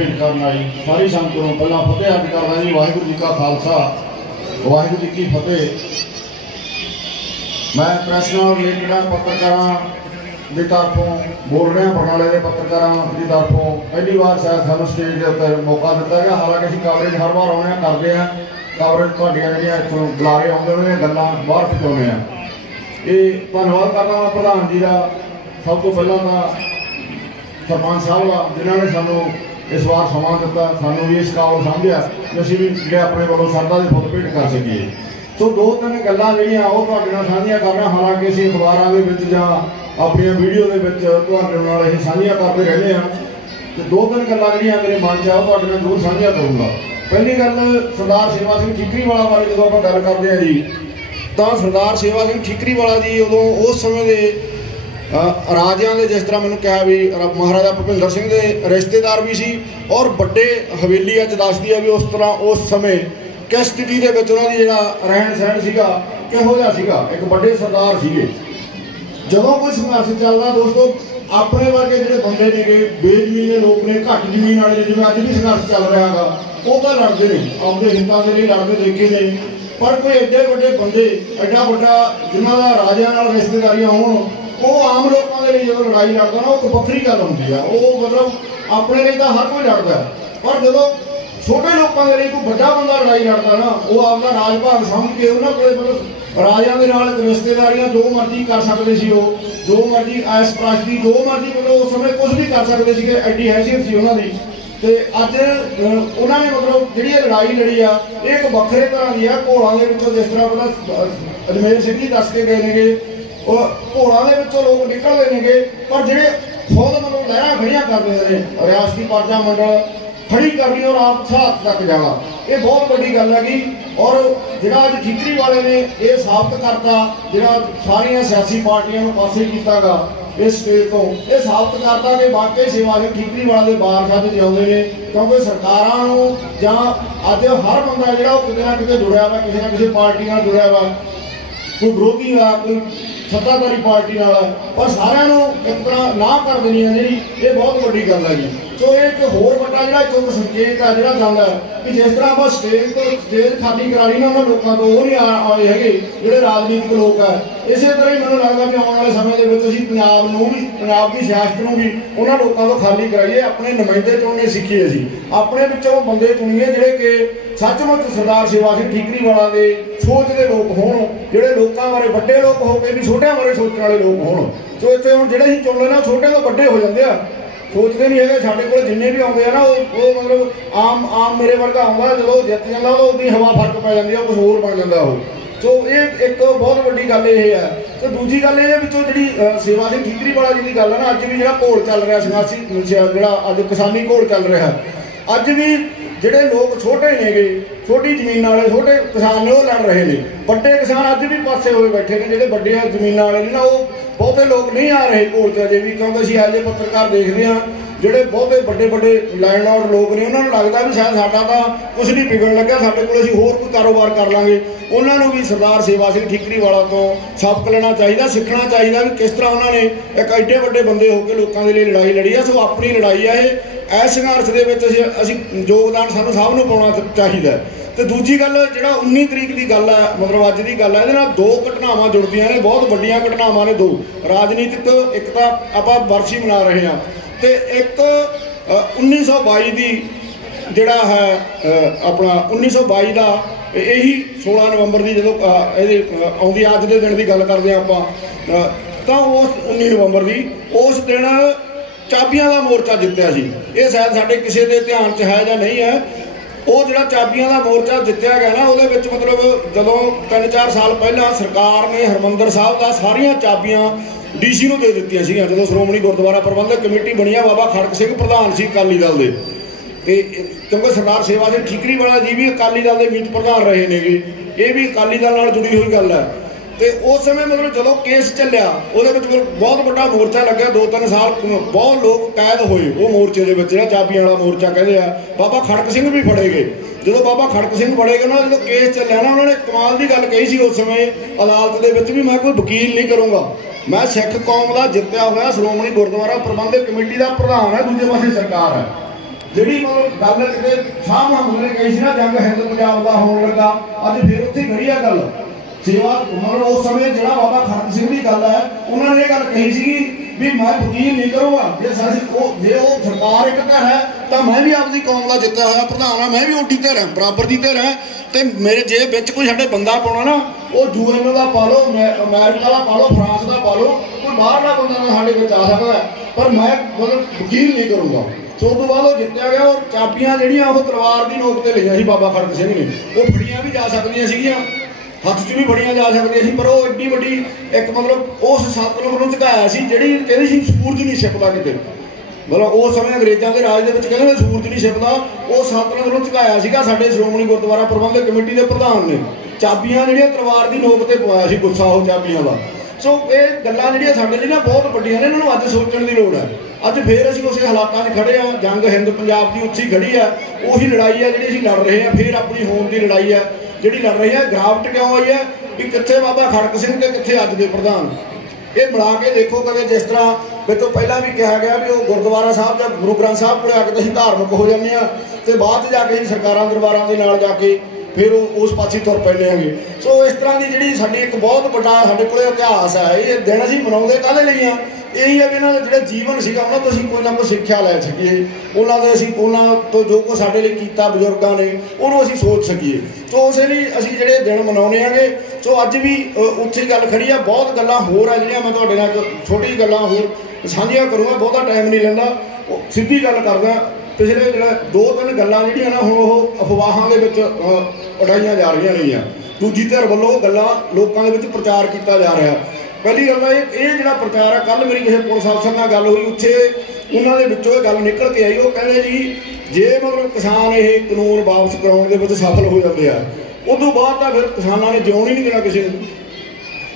भेंट करन आई सारी संगत नूं पहलां फतेह अर्ज करदा जी। वाहिगुरू जी का खालसा वाहिगुरू जी की फतेह। मैं प्रेस नाल रिलेटेड पत्रकारां की तरफों बोल रहा बरनाले के पत्रकारों की तरफों पहली बार शायद सानू स्टेज के उत्ते मौका दिता गया। हालांकि असीं कवरेज हर बार आने करते हैं, कवरेज तुहाडियां जिहड़ियां इत्थों बुलारे आउंदे ने गल्लां बाहर पहुंचाउने आ। ये धन्नवाद करदा मैं प्रधान जी का सब तो पहला तो सरपंच साहब का जिन्होंने सानू इस बार समा दिता, सानू भी इस काबल समझिया कि असीं भी जिहड़े अपने वालों सरदा दे फुੱਲ भेंट कर सकीए। तो दो तीन गल्लां जिहड़ियां ओह तुहाडे नाल साझीआं करना, हालांकि असीं अखबारां दे विच जां अपनी वीडियो के तुहाडे साझियां करते रहने हैं। तो दो तीन गल्लां जिहड़ियां मेरे मन च तुहाडे नाल जरूर साझियां करूँगा। पहली गल सरदार सेवा सिंह ठीकरीवाला बारे जो आप गल करते हैं जी, तो सरदार सेवा सिंह ठीकरीवाला जी उदों उस समय के राजियां दे जिस तरह मैंने कहा भी महाराजा भुपिंदर सिंह के रिश्तेदार भी सी और बड़े हवेली अच दसदी है भी उस तरह उस समय किस स्थिति के उन्होंने जिहड़ा रहन सहन सीगा किहो जिहा सीगा, एक बड़े सरदार सीगे। जदों कोई संघर्ष चलता दोस्तों अपने वर्गे जो बंदे ने बेजमीने लोग ने घट जमीन वाले जिवें अज भी संघर्ष चल रहा है वो तो लड़ते हैं अपने हितों के लिए लड़ते देखे ने। पर कोई एडे बड़े बंदे एडा बड़ा जिन्हों का राजियां नाल रिश्तेदारियां होण वो आम लोगों के लिए जो लड़ाई लड़ता ना वो वक्री गल होंदी है। वो मतलब अपने लिए तो हर कोई लड़ता है, पर जो छोटे लोगों के लिए कोई बड़ा बंदा लड़ाई लड़ता ना वो आपका राजभाग समझ के उन्होंने को मतलब राजियां दे नाल रिश्तेदारियां जो मर्जी कर सकते सी, वो जो मर्जी ऐस प्राशदी जो मर्जी मतलब उस समय कुछ भी कर सकते सी, एडी हैसियत सी उन्होंने। तो अज उन्होंने मतलब जी लड़ाई लड़ी आ एक वक्रे तरह की है। घोलों के जिस तरह पता अजमेर सिंह जी दस के गए ने घोलों के लोग निकलते हैं, पर जो खुद मतलब लहर खड़िया करते हैं रियासती पर्चा मंडल खड़ी करनी और आप हाथ तक जाना, ये बहुत बड़ी गल हैगी। और जिहड़ा अज ठीकरीवाले ने यह साबित करता जिहड़ा सारिया सियासी पार्टियां नूं पासे कीता गा इस स्टेज तो यह साबित करता कि वाकई सेवा सिंह ठीकरीवाले के बारश अज जिउंदे ने, क्योंकि सरकारां नूं जां अज हर बंदा जिहड़ा किते ना किते जुड़िया वा किसी ना किसी पार्टी नाल जुड़िया वा, कोई विरोधी है कोई सत्ताधारी पार्टी नाल है, पर सारिਆਂ ਨੂੰ एक तरह ना कर देनी है जी, ये बहुत बड़ी गल है जी। तो ये एक होर बड़ा जिहड़ा चुप संकेत है जिहड़ा गल है कि जिस तरह आप स्टेज तो स्टेज खाली करा ली ना उन्होंने लोगों तो वो नहीं आए है जिहड़े राजनीतिक लोग है। इस तरह ही मैंने लगता भी आने वाले समय के पंजाब नूं भी पंजाब की सियासत नूं भी उन्होंने लोगों को खाली कराइए, अपने नुमाइंदे चुनने सीखिए, असीं अपने विचों बंदे चुनिए जिहड़े कि सचमुच सरदार सेवा सिंह ठीकरीवाला के सोच के लोग होण, जिहड़े लोगों बारे बड़े लोग हो के भी छोटिਆਂ बारे सोचने वाले लोग होण। तो इत्थे हुण जिहड़े ही चुन लेना छोटे तो बड़े हो जाते हैं, सोचते नहीं है। साढ़े को जिन्ने भी आते हैं ना वो मतलब आम मेरे वर्गा आऊँगा जो जित जाता तो उसकी हवा फर्क पै जाती है, कुछ होर बन जाता वो। तो ये एक बहुत बड़ी गल ये है। तो दूजी गल ये जी सेवा सिंह ठीकरीवाला जी की गल है ना, अज भी जो घोल चल रहा संघर्षी जो अज किसानी घोल चल रहा है, अज भी ਜਿਹੜੇ लोग छोटे ने छोटी जमीन वाले छोटे किसान ने वो लड़ रहे हैं, बड़े किसान अज भी पासे हुए बैठे ने, जो बड़े जमीन वाले ने ना वो बहुते लोग नहीं आ रहे घोल च अजे भी, क्योंकि असीं अजे पत्रकार देखते हैं ਜਿਹੜੇ बहुते बड़े बड़े लैंडलॉर्ड लोग ने उन्होंने लगता भी शायद साडा तां कुछ नहीं बिगड़ लग्या, साडे कोल असीं होर कोई कारोबार कर लांगे। उन्होंने भी सरदार सेवा सिंह ठीकरीवाला तो सबक लेना चाहिए, सीखना चाहिए भी किस तरह उन्होंने एक एडे बड़े बंदे होकर लोगों के लिए लड़ाई लड़ी है। सो अपनी लड़ाई है ये इस संघर्ष के असीं योगदान सानूं सब नूं पाउणा चाहिए। तो दूजी गल जिहड़ा 19 तरीक की गल है मतलब अज की गल है, ये दो घटनावां जुड़दियां ने, बहुत वड्डियां घटनावां ने, दो राजनीतिक, एक तो आपां बरसी मना रहे हैं तो एक 1922 की जिहड़ा है अपना 1922 का यही 16 नवंबर की जो आउंदी अज के दिन की गल करते हैं आपां, तो उस 19 नवंबर की उस दिन चाबियां का मोर्चा जितया सी। ये शायद साडे किसी के ध्यान च है या नहीं है। वो जो चाबियां का मोर्चा जितया गया ना, वो मतलब जदों 3-4 साल पहला सरकार ने हरमंदर साहब का सारिया चाबियां DC नूं दे दित्तियां सीगियां, जो श्रोमणी गुरुद्वारा प्रबंधक कमेटी बनी है, बाबा खड़क सिंह प्रधान सी अकाली दल के, क्योंकि सरदार सेवा सिंह ठीकरीवाला जी भी अकाली दल के मीत प्रधान रहे ने, ये भी अकाली दल नाल जुड़ी हुई गल है। तो उस समय मतलब जो केस चलिया वो बहुत बड़ा मोर्चा लग्या, 2-3 साल बहुत लोग कैद होए वो मोर्चे के चाबियां वाला मोर्चा कहते हैं। बाबा खड़क सिंह भी फड़े गए, जो बाबा खड़क सिंह फड़े गए ना, जो केस चलिया ना, उन्होंने कमाल की गल कही सी उस समय अदालत के भी, मैं कोई वकील नहीं करूँगा, मैं सिख कौम का जितया हुआ श्रोमणी गुरुद्वारा प्रबंधक कमेटी का प्रधान है, दूजे पासे सरकार है, ਜਿਹੜੀ ਮਤਲਬ ਗੱਲ ਕਿਤੇ ਸ਼ਾਹ ਮੁਹੰਮਦ ਨੇ ਕਹੀ ਸੀ ਨਾ, ਜੰਗ ਹਿੰਦ ਪੰਜਾਬ ਦਾ ਹੋਣ ਲੱਗਾ, ਅੱਜ ਫਿਰ ਉੱਥੇ ਖੜੀ ਆ ਗੱਲ। ਸੇਵਾ ਮਤਲਬ ਉਸ ਸਮੇਂ ਜਿਹੜਾ ਬਾਬਾ ਖੜਕ ਸਿੰਘ ਦੀ ਗੱਲ ਹੈ, ਉਹਨਾਂ ਨੇ ਇਹ ਗੱਲ ਕਹੀ ਸੀਗੀ ਵੀ ਮੈਂ ਵਕੀਲ ਨਹੀਂ ਕਰੂੰਗਾ, ਜੇ ਉਹ ਸਰਕਾਰ ਇੱਕ ਧਿਰ ਹੈ ਤਾਂ ਮੈਂ ਵੀ ਆਪਦੀ ਕੌਮ ਦਾ ਜਿੱਤਿਆ ਹੋਇਆ ਪ੍ਰਧਾਨ ਹਾਂ, ਮੈਂ ਵੀ ਓਡੀ ਧਿਰ ਹਾਂ, ਬਰਾਬਰ ਦੀ ਧਿਰ ਹੈ। ਤੇ ਮੇਰੇ ਜੇ ਵਿੱਚ ਕੋਈ ਸਾਡੇ ਬੰਦਾ ਪਾਉਣਾ ਨਾ, ਉਹ UN ਦਾ ਪਾ ਲਓ, ਅਮਰੀਕਾ ਦਾ ਪਾ ਲਓ, ਫਰਾਂਸ ਦਾ ਪਾ ਲਓ, ਕੋਈ ਬਾਹਰਲਾ ਬੰਦਾ ਨਾ ਸਾਡੇ ਵਿੱਚ ਆ ਸਕਦਾ, ਪਰ ਮੈਂ ਮਤਲਬ ਵਕੀਲ ਨਹੀਂ ਕਰੂੰਗਾ। ਸੋ ਉਸ ਤੋਂ ਬਾਅਦ ਉਹ ਜਿੱਤਿਆ ਗਿਆ। ਔਰ ਚਾਬੀਆਂ ਜਿਹੜੀਆਂ ਉਹ ਤਲਵਾਰ ਦੀ ਨੋਕ ਤੇ ਲਈਆਂ ਸੀ ਬਾਬਾ ਖੜਕ ਸਿੰਘ ਨੇ, ਉਹ ਫੜੀਆਂ ਵੀ ਜਾ ਸਕਦੀਆਂ ਸੀਗੀਆਂ, ਹੱਥ 'ਚ ਵੀ ਫੜੀਆਂ ਜਾ ਸਕਦੀਆਂ ਸੀ, ਪਰ ਉਹ ਐਡੀ ਵੱਡੀ ਇੱਕ ਮਤਲਬ ਉਸ ਸਤਲੁਜ ਨੂੰ ਝੁਕਾਇਆ ਸੀ, ਜਿਹੜੀ ਕਹਿੰਦੀ ਸੀ ਸੂਰਜ ਨਹੀਂ ਛਿਪਦਾ ਕਿਤੇ। ਮਤਲਬ ਉਸ ਸਮੇਂ ਅੰਗਰੇਜ਼ਾਂ ਦੇ ਰਾਜ ਦੇ ਵਿੱਚ ਕਹਿੰਦੇ ਸੂਰਜ ਨਹੀਂ ਛਿਪਦਾ, ਉਹ ਸਤਲੁਜ ਨੂੰ ਝੁਕਾਇਆ ਸੀਗਾ ਸਾਡੇ ਸ਼੍ਰੋਮਣੀ ਗੁਰਦੁਆਰਾ ਪ੍ਰਬੰਧਕ ਕਮੇਟੀ ਦੇ ਪ੍ਰਧਾਨ ਨੇ। ਚਾਬੀਆਂ ਜਿਹੜੀਆਂ ਤਲਵਾਰ ਦੀ ਨੋਕ ਤੇ ਪਵਾਇਆ ਸੀ ਗੁੱਸਾ ਉਹ ਚਾਬੀਆਂ ਦਾ। ਸੋ ਇਹ ਗੱਲਾਂ ਜਿਹੜੀਆਂ ਸਾਡੇ ਲਈ ਨਾ ਬਹੁਤ ਵੱਡੀਆਂ ਨੇ, ਇਹਨਾਂ ਨੂੰ ਅੱਜ ਸੋਚਣ ਦੀ ਲੋੜ ਹੈ। ਅੱਜ ਫੇਰ ਅਸੀਂ ਉਸੇ ਹਾਲਾਤਾਂ 'ਚ ਖੜੇ ਹਾਂ, ਜੰਗ ਹਿੰਦ ਪੰਜਾਬ ਦੀ ਉੱਚੀ ਖੜੀ ਹੈ, ਉਹੀ ਲੜਾਈ ਹੈ ਜਿਹੜੀ ਅਸੀਂ ਲੜ ਰਹੇ ਹਾਂ, ਫੇਰ ਆਪਣੀ ਹੋਣ ਦੀ ਲੜਾਈ ਹੈ ਜਿਹੜੀ ਲੜ ਰਹੀ ਹੈ। ਗਿਰਾਵਟ ਕਿਉਂ ਆਈ ਹੈ ਵੀ ਕਿੱਥੇ ਬਾਬਾ ਖੜਕ ਸਿੰਘ ਤੇ ਕਿੱਥੇ ਅੱਜ ਦੇ ਪ੍ਰਧਾਨ, ਇਹ ਮਿਲਾ ਕੇ ਦੇਖੋ। ਕਦੇ ਜਿਸ ਤਰ੍ਹਾਂ ਮੇਰੇ ਤੋਂ ਪਹਿਲਾਂ ਵੀ ਕਿਹਾ ਗਿਆ ਵੀ ਉਹ ਗੁਰਦੁਆਰਾ ਸਾਹਿਬ ਜਾਂ ਗੁਰੂ ਗ੍ਰੰਥ ਸਾਹਿਬ ਕੋਲ ਆ ਕੇ ਅਸੀਂ ਧਾਰਮਿਕ ਹੋ ਜਾਂਦੇ ਹਾਂ, ਤੇ ਬਾਅਦ 'ਚ ਜਾ ਕੇ ਅਸੀਂ ਸਰਕਾਰਾਂ ਦਰਬਾਰਾਂ ਦੇ ਨਾਲ ਜਾ ਕੇ ਫਿਰ ਉਸ ਪਾਸੇ ਤੁਰ ਪੈਂਦੇ ਹੈਗੇ। ਸੋ ਇਸ ਤਰ੍ਹਾਂ ਦੀ ਜਿਹੜੀ ਸਾਡੀ ਇੱਕ ਬਹੁਤ ਵੱਡਾ ਸਾਡੇ ਕੋਲ ਇਤਿਹਾਸ ਹੈ। ਇਹ ਦਿਨ ਅਸੀਂ ਮਨਾਉਂਦੇ ਕਾਹਦੇ ਲਈ ਆ? ਇਹੀ ਹੈ ਵੀ ਇਹਨਾਂ ਦਾ ਜਿਹੜਾ ਜੀਵਨ ਸੀਗਾ ਉਹਨਾਂ ਤੋਂ ਅਸੀਂ ਕੋਈ ਨਾ ਕੋਈ ਸਿੱਖਿਆ ਲੈ ਸਕੀਏ, ਉਹਨਾਂ ਤੋਂ ਜੋ ਕੁਛ ਸਾਡੇ ਲਈ ਕੀਤਾ ਬਜ਼ੁਰਗਾਂ ਨੇ ਉਹਨੂੰ ਅਸੀਂ ਸੋਚ ਸਕੀਏ। ਸੋ ਉਸੇ ਲਈ ਅਸੀਂ ਜਿਹੜੇ ਦਿਨ ਮਨਾਉਂਦੇ ਹੈਗੇ। ਸੋ ਅੱਜ ਵੀ ਉੱਥੇ ਗੱਲ ਖੜੀ ਆ। ਬਹੁਤ ਗੱਲਾਂ ਹੋਰ ਆ ਜਿਹੜੀਆਂ ਮੈਂ ਤੁਹਾਡੇ ਨਾਲ ਛੋਟੀ ਗੱਲਾਂ ਹੋਰ ਸਾਂਝੀਆਂ ਕਰੂੰਗਾ, ਬਹੁਤਾ ਟਾਈਮ ਨਹੀਂ ਲੈਂਦਾ, ਸਿੱਧੀ ਗੱਲ ਕਰਦਾ। ਪਿਛਲੇ ਜਿਹੜਾ 2-3 ਗੱਲਾਂ ਜਿਹੜੀਆਂ ਨਾ ਹੁਣ ਉਹ ਅਫਵਾਹਾਂ ਦੇ ਵਿੱਚ ਉਡਾਈਆਂ ਜਾ ਰਹੀਆਂ ਨੇਗੀਆਂ, ਦੂਜੀ ਧਿਰ ਵੱਲੋਂ ਗੱਲਾਂ ਲੋਕਾਂ ਦੇ ਵਿੱਚ ਪ੍ਰਚਾਰ ਕੀਤਾ ਜਾ ਰਿਹਾ। ਪਹਿਲੀ ਗੱਲ ਤਾਂ ਇਹ ਜਿਹੜਾ ਪ੍ਰਚਾਰ ਹੈ, ਕੱਲ੍ਹ ਮੇਰੀ ਕਿਸੇ ਪੁਲਿਸ ਅਫਸਰ ਨਾਲ ਗੱਲ ਹੋਈ, ਉੱਥੇ ਉਹਨਾਂ ਦੇ ਵਿੱਚੋਂ ਇਹ ਗੱਲ ਨਿਕਲ ਕੇ ਆਈ। ਉਹ ਕਹਿੰਦੇ ਜੀ ਜੇ ਮਤਲਬ ਕਿਸਾਨ ਇਹ ਕਾਨੂੰਨ ਵਾਪਸ ਕਰਾਉਣ ਦੇ ਵਿੱਚ ਸਫਲ ਹੋ ਜਾਂਦੇ ਆ, ਉਦੋਂ ਬਾਅਦ ਤਾਂ ਫਿਰ ਕਿਸਾਨਾਂ ਨੇ ਜਿਉਣ ਹੀ ਨਹੀਂ ਦੇਣਾ ਕਿਸੇ ਨੂੰ।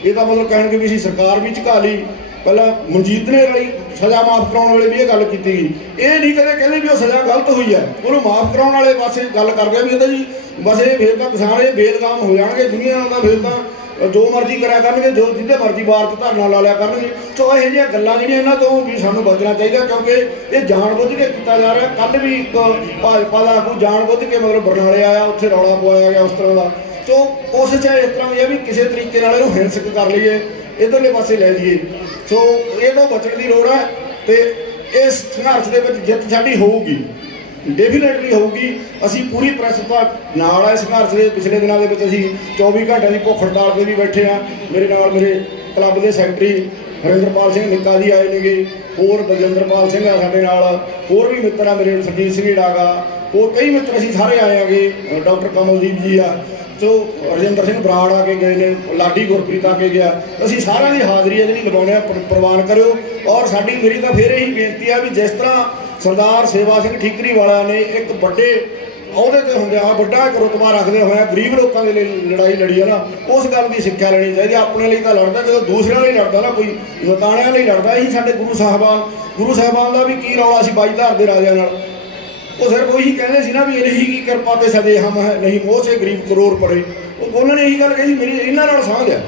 ਇਹ ਤਾਂ ਮਤਲਬ ਕਹਿਣਗੇ ਵੀ ਅਸੀਂ ਸਰਕਾਰ ਵੀ ਝੁਕਾ ਲਈ। ਪਹਿਲਾਂ ਮਨਜੀਤ ਨੇ ਵਾਲੀ ਸਜ਼ਾ ਮਾਫ਼ ਕਰਾਉਣ ਵੇਲੇ ਵੀ ਇਹ ਗੱਲ ਕੀਤੀ ਗਈ। ਇਹ ਨਹੀਂ ਕਦੇ ਕਹਿੰਦੇ ਵੀ ਉਹ ਸਜ਼ਾ ਗਲਤ ਹੋਈ ਹੈ, ਉਹਨੂੰ ਮਾਫ਼ ਕਰਾਉਣ ਵਾਲੇ ਪਾਸੇ ਗੱਲ ਕਰਦੇ ਵੀ ਇਹਦਾ ਜੀ ਬਸ ਇਹ ਫਿਰ ਤਾਂ ਕਿਸਾਨ ਇਹ ਬੇਲਗਾਮ ਹੋ ਜਾਣਗੇ ਦੁਨੀਆ ਨਾਲ, ਤਾਂ ਫਿਰ ਤਾਂ ਜੋ ਮਰਜ਼ੀ ਕਰਿਆ ਕਰਨਗੇ, ਜੋ ਜਿੱਦੇ ਮਰਜ਼ੀ ਬਾਹਰ ਤੋਂ ਧਰਨਾ ਲਾ ਲਿਆ ਕਰਨਗੇ। ਸੋ ਇਹੋ ਜਿਹੀਆਂ ਗੱਲਾਂ ਜਿਹੜੀਆਂ ਇਹਨਾਂ ਤੋਂ ਵੀ ਸਾਨੂੰ ਬਚਣਾ ਚਾਹੀਦਾ, ਕਿਉਂਕਿ ਇਹ ਜਾਣ-ਬੁੱਝ ਕੇ ਕੀਤਾ ਜਾ ਰਿਹਾ। ਕੱਲ੍ਹ ਵੀ ਇੱਕ ਭਾਜਪਾ ਦਾ ਆਗੂ ਜਾਣ-ਬੁੱਝ ਕੇ ਮਤਲਬ ਬਰਨਾਲੇ ਆਇਆ, ਉੱਥੇ ਰੌਲਾ ਪਵਾਇਆ ਗਿਆ ਉਸ ਤਰ੍ਹਾਂ ਦਾ। ਸੋ ਉਸ 'ਚ ਇਸ ਤਰ੍ਹਾਂ ਵੀ ਹੈ ਵੀ ਕਿਸੇ ਤਰੀਕੇ ਨਾਲ ਇਹਨੂੰ ਹਿੰਸਕ ਕਰ ਲਈਏ, ਇੱਧਰਲੇ ਪਾਸੇ ਲੈ ਜਾਈਏ। ਸੋ ਇਹ ਤੋਂ ਬਚਣ ਦੀ ਲੋੜ ਹੈ ਤੇ ਇਸ ਸੰਘਰਸ਼ ਦੇ ਵਿੱਚ ਜਿੱਤ ਸਾਡੀ ਹੋਊਗੀ, ਡੈਫੀਨੇਟਲੀ ਹੋਊਗੀ। ਅਸੀਂ ਪੂਰੀ ਪ੍ਰੈਸ ਨਾਲ ਹੈ ਸੰਘਰਸ਼ ਦੇ। ਪਿਛਲੇ ਦਿਨਾਂ ਦੇ ਵਿੱਚ ਅਸੀਂ 24 ਘੰਟਿਆਂ ਦੀ ਭੁੱਖ ਹੜਤਾਲ 'ਤੇ ਵੀ ਬੈਠੇ ਹਾਂ। ਮੇਰੇ ਨਾਲ ਮੇਰੇ ਕਲੱਬ ਦੇ ਸੈਕਟਰੀ ਹਰਿੰਦਰਪਾਲ ਸਿੰਘ ਨਿੱਕਾ ਜੀ ਆਏ ਨੇਗੇ, ਹੋਰ ਬਲਜਿੰਦਰਪਾਲ ਸਿੰਘ ਆ ਸਾਡੇ ਨਾਲ, ਹੋਰ ਵੀ ਮਿੱਤਰ ਆ ਮੇਰੇ, ਸਰਜੀਤ ਸਿੰਘ ਡਾਗਾ, ਹੋਰ ਕਈ ਮਿੱਤਰ ਅਸੀਂ ਸਾਰੇ ਆਏ ਹੈਗੇ, ਡਾਕਟਰ ਕਮਲਦੀਪ ਜੀ ਆ, ਸੋ ਰਜਿੰਦਰ ਸਿੰਘ ਬਰਾੜ ਆ ਕੇ ਗਏ ਨੇ, ਲਾਡੀ ਗੁਰਪ੍ਰੀਤ ਆ ਕੇ ਗਿਆ। ਅਸੀਂ ਸਾਰਿਆਂ ਦੀ ਹਾਜ਼ਰੀ ਹੈ ਜਿਹੜੀ ਲਗਾਉਣੇ ਪ੍ਰਵਾਨ ਕਰਿਓ। ਔਰ ਸਾਡੀ ਮੇਰੀ ਤਾਂ ਫਿਰ ਇਹੀ ਬੇਨਤੀ ਆ ਵੀ ਜਿਸ ਤਰ੍ਹਾਂ ਸਰਦਾਰ ਸੇਵਾ ਸਿੰਘ ਠੀਕਰੀ ਵਾਲਿਆਂ ਨੇ ਇੱਕ ਵੱਡੇ ਅਹੁਦੇ ਤੇ ਹੁੰਦੇ ਆ, ਵੱਡਾ ਇੱਕ ਰੁਤਬਾ ਰੱਖਦੇ ਹੋਇਆ ਗਰੀਬ ਲੋਕਾਂ ਦੇ ਲਈ ਲੜਾਈ ਲੜੀ ਹੈ ਨਾ, ਉਸ ਗੱਲ ਦੀ ਸਿੱਖਿਆ ਲੈਣੀ ਚਾਹੀਦੀ। ਆਪਣੇ ਲਈ ਤਾਂ ਲੜਦਾ, ਜਦੋਂ ਦੂਸਰਿਆਂ ਲਈ ਲੜਦਾ ਨਾ, ਕੋਈ ਮਤਾਣਿਆਂ ਲਈ ਲੜਦਾ। ਇਹੀ ਸਾਡੇ ਗੁਰੂ ਸਾਹਿਬਾਨ ਦਾ ਵੀ ਕੀ ਰੌਲਾ ਸੀ 22 ਧਾਰ ਦੇ ਰਾਜਿਆਂ ਨਾਲ? ਉਹ ਸਿਰਫ ਉਹੀ ਕਹਿੰਦੇ ਸੀ ਨਾ ਵੀ ਇਹੀ ਕੀ ਕਿਰਪਾ ਤੇ ਸਦੇ ਹਮ ਹੈ ਨਹੀਂ ਮੋਹ ਸੇ ਗਰੀਬ ਕਰੋੜ ਪੜੇ। ਉਹਨਾਂ ਨੇ ਇਹੀ ਗੱਲ ਕਹੀ, ਮੇਰੀ ਇਹਨਾਂ ਨਾਲ ਸਾਂਝ ਆ।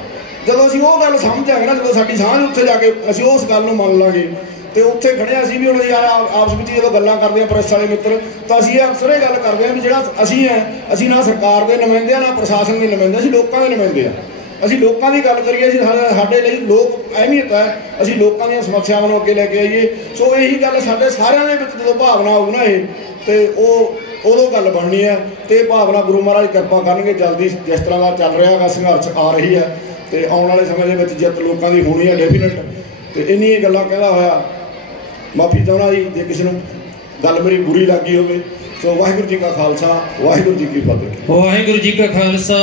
ਜਦੋਂ ਅਸੀਂ ਉਹ ਗੱਲ ਸਮਝਾਂਗੇ ਨਾ, ਜਦੋਂ ਸਾਡੀ ਸਾਂਝ ਉੱਥੇ ਜਾ ਕੇ ਅਸੀਂ ਉਸ ਗੱਲ ਨੂੰ ਮੰਨ ਲਾਂਗੇ, ਤੇ ਉੱਥੇ ਖੜਿਆ ਅਸੀਂ ਵੀ ਹੁਣ ਯਾਰ ਆਪਸ ਵਿੱਚ ਜਦੋਂ ਗੱਲਾਂ ਕਰਦੇ ਹਾਂ ਪ੍ਰੈਸ ਵਾਲੇ ਮਿੱਤਰ, ਤਾਂ ਅਸੀਂ ਅਕਸਰ ਇਹ ਗੱਲ ਕਰਦੇ ਹਾਂ ਵੀ ਜਿਹੜਾ ਅਸੀਂ ਹੈ, ਅਸੀਂ ਨਾ ਸਰਕਾਰ ਦੇ ਨੁਮਾਇੰਦੇ ਆ, ਨਾ ਪ੍ਰਸ਼ਾਸਨ ਦੇ ਨੁਮਾਇੰਦੇ, ਅਸੀਂ ਲੋਕਾਂ ਦੇ ਨੁਮਾਇੰਦੇ ਆ। ਅਸੀਂ ਲੋਕਾਂ ਦੀ ਗੱਲ ਕਰੀਏ, ਅਸੀਂ ਸਾਡੇ ਲਈ ਲੋਕ ਅਹਿਮੀਅਤ ਹੈ, ਅਸੀਂ ਲੋਕਾਂ ਦੀਆਂ ਸਮੱਸਿਆਵਾਂ ਨੂੰ ਅੱਗੇ ਲੈ ਕੇ ਆਈਏ। ਸੋ ਇਹੀ ਗੱਲ ਸਾਡੇ ਸਾਰਿਆਂ ਦੇ ਵਿੱਚ ਜਦੋਂ ਭਾਵਨਾ ਆਊ ਨਾ ਇਹ, ਤੇ ਉਦੋਂ ਗੱਲ ਬਣਨੀ ਹੈ। ਤੇ ਭਾਵਨਾ ਗੁਰੂ ਮਹਾਰਾਜ ਕਿਰਪਾ ਕਰਨਗੇ ਜਲਦੀ, ਜਿਸ ਤਰ੍ਹਾਂ ਦਾ ਚੱਲ ਰਿਹਾ ਹੈਗਾ ਸੰਘਰਸ਼ ਆ ਰਹੀ ਹੈ, ਤੇ ਆਉਣ ਵਾਲੇ ਸਮੇਂ ਦੇ ਵਿੱਚ ਜਿੱਤ ਲੋਕਾਂ ਦੀ ਹੋਣੀ ਹੈ ਡੈਫੀਨੇਟ। ਤੇ ਇੰਨੀਆਂ ਗੱਲਾਂ ਕਹਿੰਦਾ ਹੋਇਆ ਮਾਫੀ ਚਾਹੁੰਦਾ ਜੀ ਜੇ ਕਿਸੇ ਨੂੰ ਗੱਲ ਮੇਰੀ ਬੁਰੀ ਲੱਗੀ ਹੋਵੇ। ਸੋ ਵਾਹਿਗੁਰੂ ਜੀ ਕਾ ਖਾਲਸਾ, ਵਾਹਿਗੁਰੂ ਜੀ ਕੀ ਫਤਿਹ। ਵਾਹਿਗੁਰੂ ਜੀ ਕਾ ਖਾਲਸਾ।